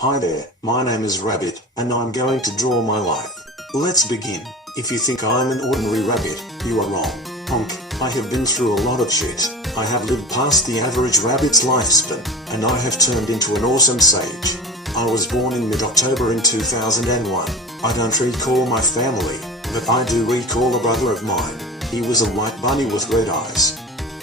Hi there, my name is Rabbit, and I'm going to draw my life. Let's begin. If you think I'm an ordinary rabbit, you are wrong. Honk. I have been through a lot of shit. I have lived past the average rabbit's lifespan, and I have turned into an awesome sage. I was born in mid-October in 2001. I don't recall my family, but I do recall a brother of mine. He was a white bunny with red eyes.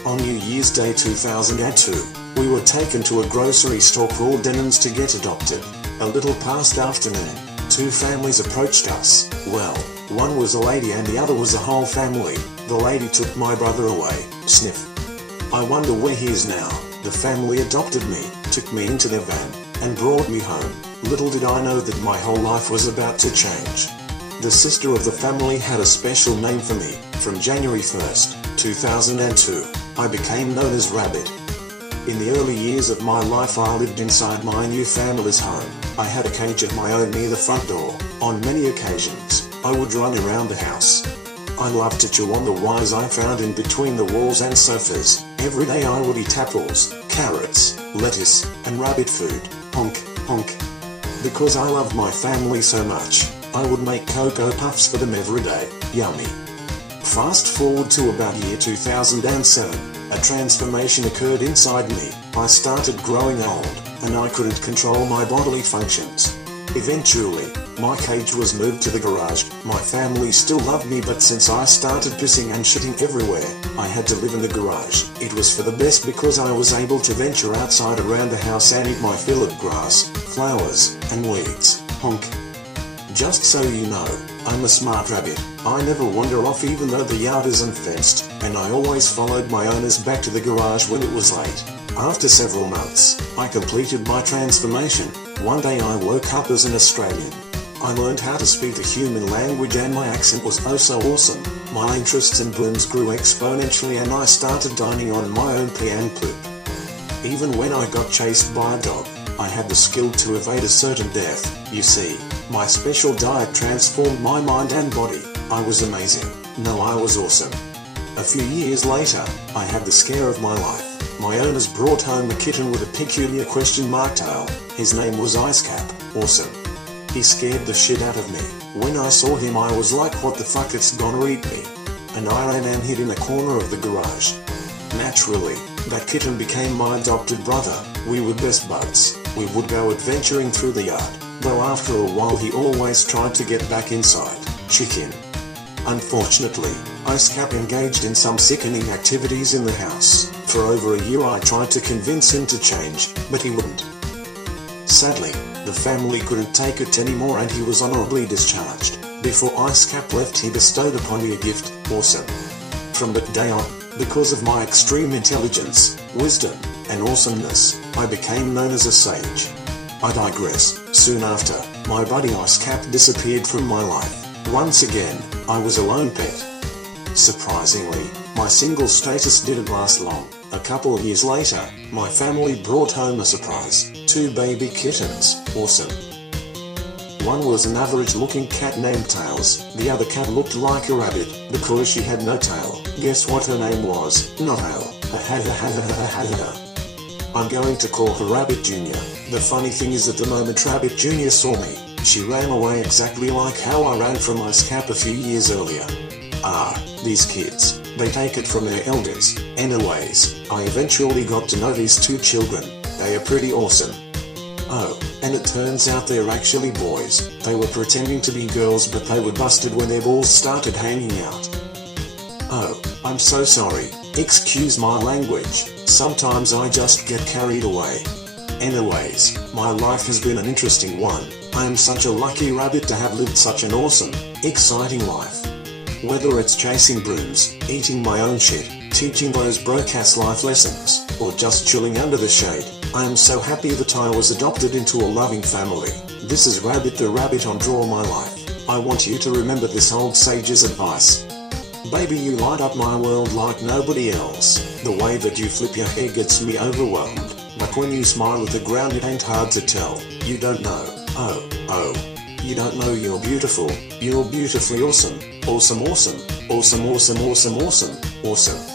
On New Year's Day 2002, we were taken to a grocery store called Denon's to get adopted. A little past afternoon, two families approached us. Well, one was a lady and the other was a whole family. The lady took my brother away. Sniff. I wonder where he is now. The family adopted me, took me into their van, and brought me home. Little did I know that my whole life was about to change. The sister of the family had a special name for me. From January 1st, 2002, I became known as Rabbit. In the early years of my life I lived inside my new family's home. I had a cage of my own near the front door. On many occasions, I would run around the house. I loved to chew on the wires I found in between the walls and sofas. Every day I would eat apples, carrots, lettuce, and rabbit food. Honk, honk. Because I loved my family so much, I would make Cocoa Puffs for them every day. Yummy. Fast forward to about year 2007, a transformation occurred inside me. I started growing old, and I couldn't control my bodily functions. Eventually, my cage was moved to the garage. My family still loved me, but since I started pissing and shitting everywhere, I had to live in the garage. It was for the best because I was able to venture outside around the house and eat my fill of grass, flowers, and weeds. Honk. Just so you know, I'm a smart rabbit. I never wander off even though the yard isn't fenced, and I always followed my owners back to the garage when it was late. After several months, I completed my transformation. One day I woke up as an Australian. I learned how to speak the human language and my accent was oh so awesome. My interests in brooms grew exponentially and I started dining on my own pee and poop. Even when I got chased by a dog, I had the skill to evade a certain death. You see, my special diet transformed my mind and body. I was amazing. No, I was awesome. A few years later, I had the scare of my life. My owners brought home a kitten with a peculiar question mark tail. His name was Icecap. Awesome. He scared the shit out of me. When I saw him I was like, what the fuck, it's gonna eat me. And I ran and hid in a corner of the garage. Naturally, that kitten became my adopted brother. We were best buds. We would go adventuring through the yard, though after a while he always tried to get back inside. Chicken. Unfortunately, Icecap engaged in some sickening activities in the house. For over a year I tried to convince him to change, but he wouldn't. Sadly, the family couldn't take it anymore and he was honorably discharged. Before Icecap left he bestowed upon me a gift. Awesome. From that day on, because of my extreme intelligence, wisdom, and awesomeness, I became known as a sage. I digress. Soon after, my buddy Icecap disappeared from my life. Once again, I was a lone pet. Surprisingly, my single status didn't last long. A couple of years later, my family brought home a surprise. 2 baby kittens. Awesome. One was an average-looking cat named Tails. The other cat looked like a rabbit, because she had no tail. Guess what her name was? Not Tail. I'm going to call her Rabbit Jr. The funny thing is at the moment Rabbit Jr. saw me, she ran away exactly like how I ran from Icecap a few years earlier. These kids, they take it from their elders. Anyways, I eventually got to know these 2 children. They are pretty awesome. Oh, and it turns out they're actually boys. They were pretending to be girls but they were busted when their balls started hanging out. Oh, I'm so sorry. Excuse my language. Sometimes I just get carried away. Anyways, my life has been an interesting one. I am such a lucky rabbit to have lived such an awesome, exciting life. Whether it's chasing brooms, eating my own shit, teaching those broke-ass life lessons, or just chilling under the shade, I am so happy that I was adopted into a loving family. This is Rabbit the Rabbit on Draw My Life. I want you to remember this old sage's advice. Baby, you light up my world like nobody else. The way that you flip your hair gets me overwhelmed. But when you smile at the ground it ain't hard to tell. You don't know. Oh. You don't know you're beautiful. You're beautifully awesome. Awesome, awesome. Awesome, awesome, awesome, awesome. Awesome.